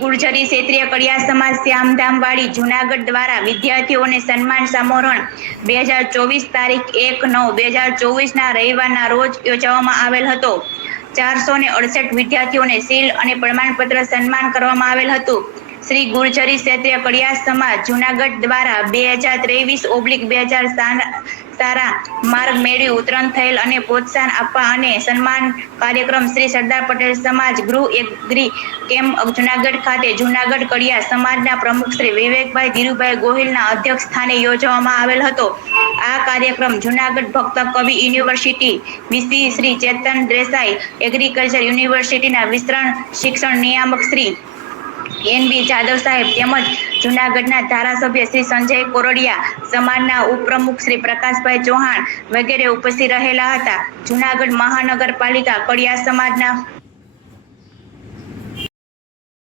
ગુર્જરી ક્ષેત્રીય કડિયા સમાજ શ્યામધામવાડી જૂનાગઢ દ્વારા વિદ્યાર્થીઓને સન્માન સમારોહ 2024 તારીખ 1/9/2024 રવિવારના રોજ યોજવામાં આવેલ હતો। 468 વિદ્યાર્થીઓને સીલ અને પ્રમાણપત્ર સન્માન કરવામાં આવેલ હતું। શ્રી ગુર્જરી ક્ષેત્રીય કડિયા સમાજ જૂનાગઢ દ્વારા 2023/2024 સારા માર્ગ મેળવી ઉત્તીર્ણ થયેલ અને પ્રોત્સાહન આપવા અને સન્માન કાર્યક્રમ શ્રી સરદાર પટેલ સમાજ ગૃહ એગ્રી કેમ્પ જૂનાગઢ ખાતે જૂનાગઢ કડિયા સમાજના પ્રમુખ શ્રી વિવેકભાઈ ધીરુભાઈ ગોહિલના અધ્યક્ષ સ્થાને યોજવામાં આવેલ હતો। આ કાર્યક્રમ જૂનાગઢ ભક્ત કવિ યુનિવર્સિટી વીસી શ્રી ચેતન દેસાઈ, એગ્રીકલ્ચર યુનિવર્સિટીના વિસ્તરણ શિક્ષણ નિયામક શ્રી એનબી જાદવ સાહેબ તેમજ જૂનાગઢના ધારાસભ્ય શ્રી સંજય કોરડિયા, સમાજના ઉપપ્રમુખ શ્રી પ્રકાશભાઈ ચૌહાણ વગેરે ઉપસ્થિત રહેલા હતા। જૂનાગઢ મહાનગરપાલિકા કડિયા સમાજના